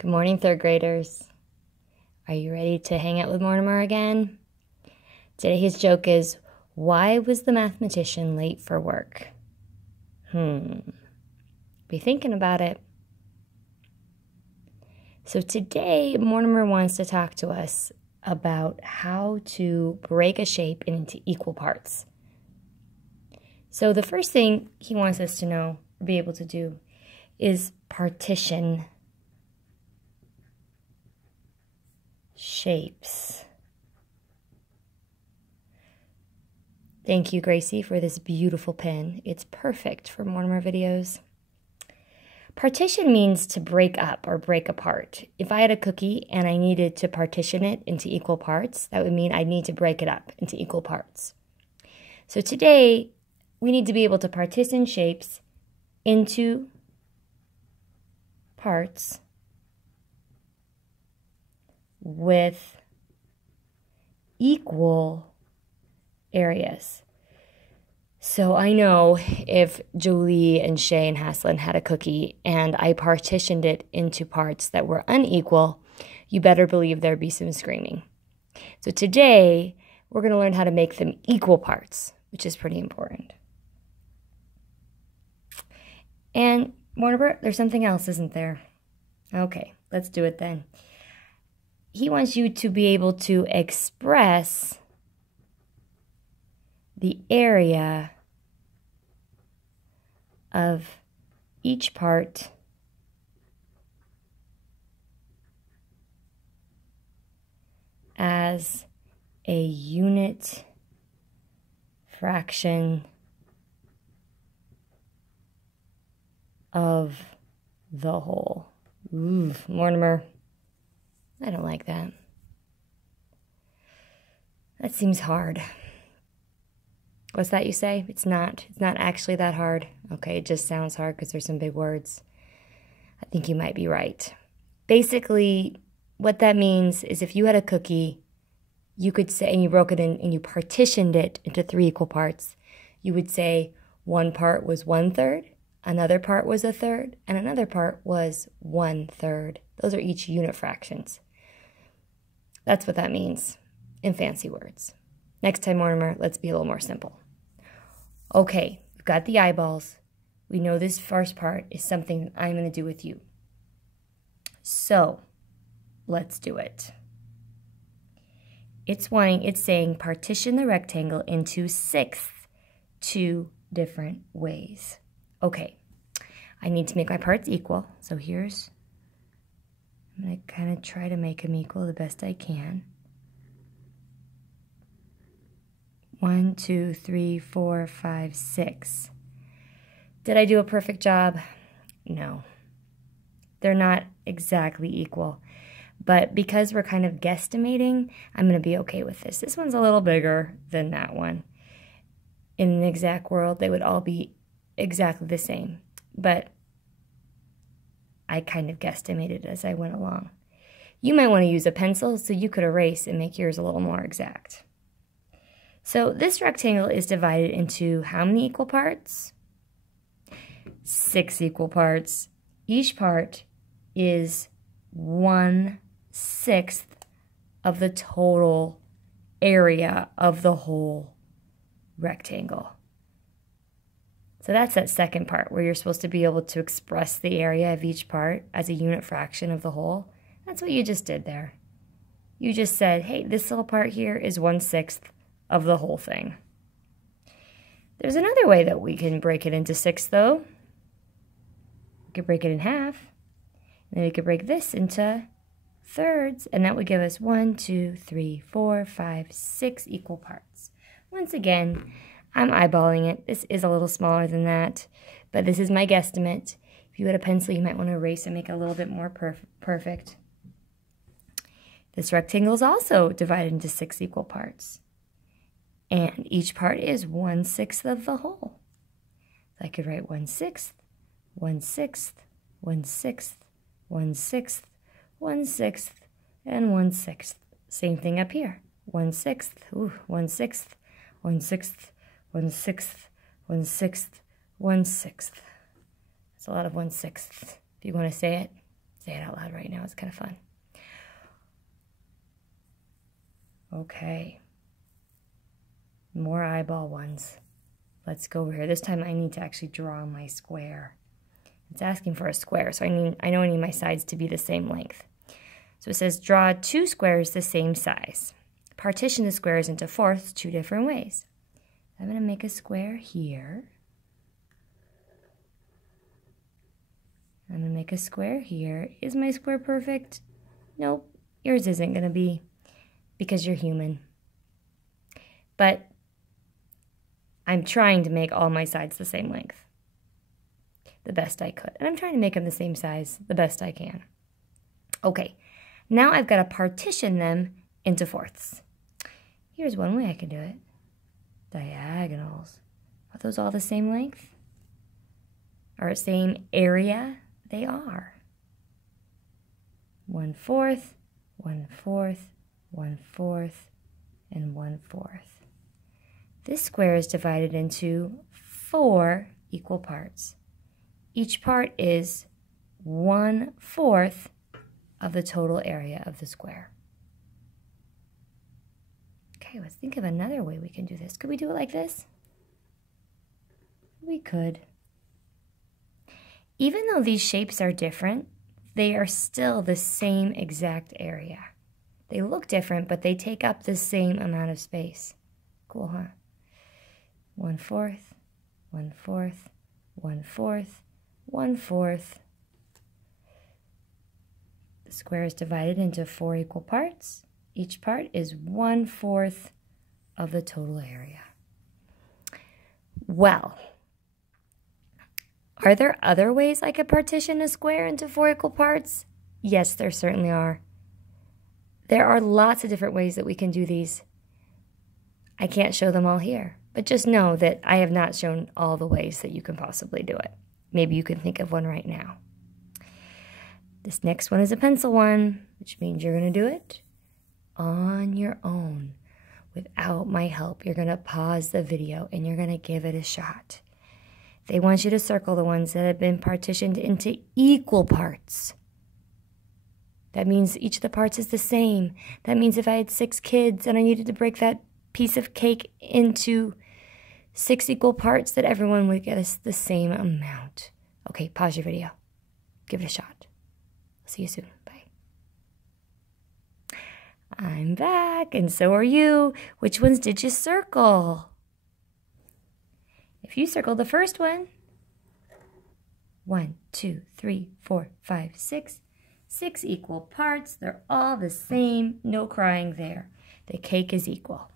Good morning, third graders. Are you ready to hang out with Mortimer again? Today his joke is, why was the mathematician late for work? Be thinking about it. So today Mortimer wants to talk to us about how to break a shape into equal parts. So the first thing he wants us to know, or be able to do, is partition shapes. Thank you, Gracie, for this beautiful pen. It's perfect for Mortimer videos. Partition means to break up or break apart. If I had a cookie and I needed to partition it into equal parts, that would mean I'd need to break it up into equal parts. So today, we need to be able to partition shapes into parts with equal areas. So I know if Jolie and Shay and Haslin had a cookie and I partitioned it into parts that were unequal, you better believe there'd be some screaming. So today, we're going to learn how to make them equal parts, which is pretty important. And Mortimer, there's something else, isn't there? Okay, let's do it then. He wants you to be able to express the area of each part as a unit fraction of the whole. Ooh, Mortimer, I don't like that. That seems hard. What's that you say? It's not actually that hard. Okay, it just sounds hard because there's some big words. I think you might be right. Basically, what that means is if you had a cookie, you could say, and you broke it in and you partitioned it into 3 equal parts, you would say one part was 1/3, another part was 1/3, and another part was 1/3. Those are each unit fractions. That's what that means in fancy words. Next time, Mortimer, let's be a little more simple. Okay, we've got the eyeballs. We know this first part is something that I'm going to do with you. So, let's do it. It's saying partition the rectangle into 2 different ways. Okay, I need to make my parts equal. So I'm going to kind of try to make them equal the best I can. 1, 2, 3, 4, 5, 6. Did I do a perfect job? No. They're not exactly equal. But because we're kind of guesstimating, I'm going to be okay with this. This one's a little bigger than that one. In an exact world, they would all be exactly the same. But I kind of guesstimated as I went along. You might want to use a pencil so you could erase and make yours a little more exact. So this rectangle is divided into how many equal parts? 6 equal parts. Each part is 1/6 of the total area of the whole rectangle. So that's that second part where you're supposed to be able to express the area of each part as a unit fraction of the whole. That's what you just did there. You just said, hey, this little part here is 1/6 of the whole thing. There's another way that we can break it into 6, though. We could break it in half. And then we could break this into thirds, and that would give us 1, 2, 3, 4, 5, 6 equal parts. Once again, I'm eyeballing it. This is a little smaller than that, but this is my guesstimate. If you had a pencil, you might want to erase and make it a little bit more perfect. This rectangle is also divided into 6 equal parts. And each part is 1/6 of the whole. So I could write 1/6, 1/6, 1/6, 1/6, 1/6, and 1/6. Same thing up here. 1/6, 1/6, 1/6, 1/6, 1/6, 1/6. That's a lot of 1/6, if you want to say it. say it out loud right now. It's kind of fun. Okay. More eyeball ones. Let's go over here. This time I need to actually draw my square. It's asking for a square, so I know I need my sides to be the same length. So it says draw 2 squares the same size. Partition the squares into fourths 2 different ways. I'm going to make a square here. I'm going to make a square here. Is my square perfect? Nope. Yours isn't going to be because you're human. But I'm trying to make all my sides the same length. The best I could. And I'm trying to make them the same size the best I can. Okay. Now I've got to partition them into fourths. Here's one way I can do it. Diagonals. Are those all the same length? Or same area? They are. 1/4, 1/4, 1/4, and 1/4. This square is divided into 4 equal parts. Each part is 1/4 of the total area of the square. Okay, let's think of another way we can do this. Could we do it like this? We could. Even though these shapes are different, they are still the same exact area. They look different, but they take up the same amount of space. Cool, huh? 1/4, 1/4, 1/4, 1/4. The square is divided into 4 equal parts. Each part is 1/4 of the total area. Well, are there other ways I could partition a square into 4 equal parts? Yes, there certainly are. There are lots of different ways that we can do these. I can't show them all here, but just know that I have not shown all the ways that you can possibly do it. Maybe you can think of one right now. This next one is a pencil one, which means you're going to do it on your own without my help. You're going to pause the video and you're going to give it a shot. They want you to circle the ones that have been partitioned into equal parts. That means each of the parts is the same. That means if I had 6 kids and I needed to break that piece of cake into 6 equal parts, that everyone would get us the same amount. Okay, pause your video. Give it a shot. See you soon. Bye. I'm back, and so are you. Which ones did you circle? If you circled the first one, 1, 2, 3, 4, 5, 6. 6 equal parts. They're all the same. No crying there. The cake is equal.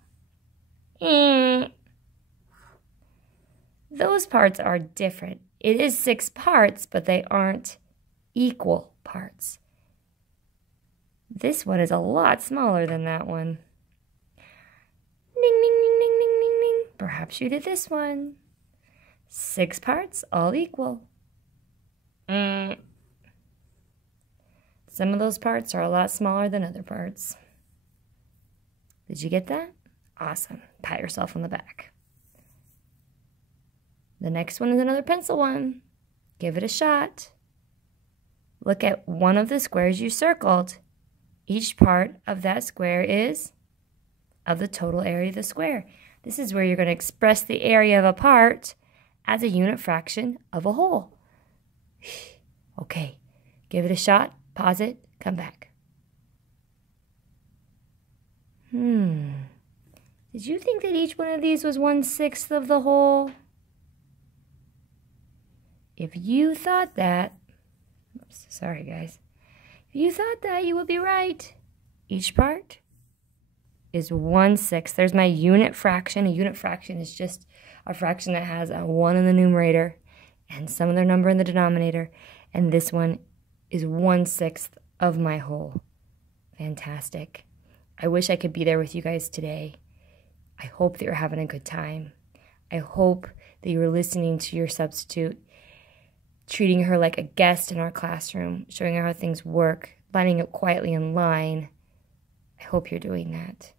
Those parts are different. It is 6 parts, but they aren't equal parts. This one is a lot smaller than that one. Ding, ding, ding, ding, ding, ding, ding. Perhaps you did this one. 6 parts, all equal. Some of those parts are a lot smaller than other parts. Did you get that? Awesome. Pat yourself on the back. The next one is another pencil one. Give it a shot. Look at one of the squares you circled. Each part of that square is of the total area of the square. This is where you're going to express the area of a part as a unit fraction of a whole. Okay, give it a shot. Pause it, come back. Did you think that each one of these was 1/6 of the whole? If you thought that, oops, sorry guys. If you thought that, you would be right. Each part is 1/6. There's my unit fraction. A unit fraction is just a fraction that has a 1 in the numerator and some other number in the denominator. And this one is 1/6 of my whole. Fantastic. I wish I could be there with you guys today. I hope that you're having a good time. I hope that you were listening to your substitute, treating her like a guest in our classroom, showing her how things work, lining up quietly in line. I hope you're doing that.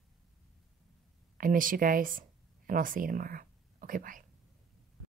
I miss you guys, and I'll see you tomorrow. Okay, bye.